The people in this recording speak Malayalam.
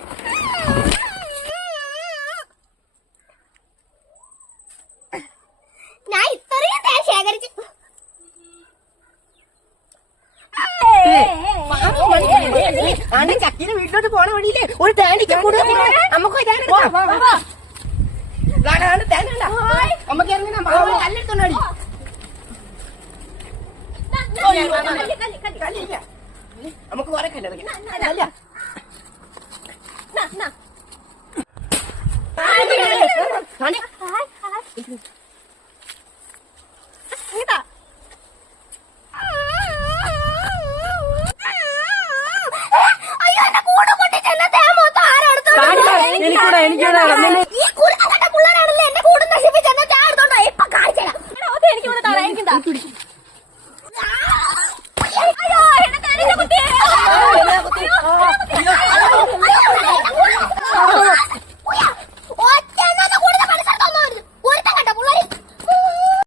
കിട്ടിയത്. ഞാൻ ഇത്രയും തേൻ ശേഖരിച്ചു. ചക്കീനെ വീട്ടിലോട്ട് പോണ വഴിയില്ലേ ഒരു തേനിക്ക് നമുക്ക് തേനല്ല നമുക്ക് കല്ലെടുത്തോണ്ടി നമുക്ക് കുറെ കല്ല പിള്ളേരാണല്ലേ എന്റെ കൂടെ നശിപ്പിച്ചെന്നെ തേൻ എടുത്തോണ്ടോ ഇപ്പൊ കാണിച്ചു. എനിക്ക്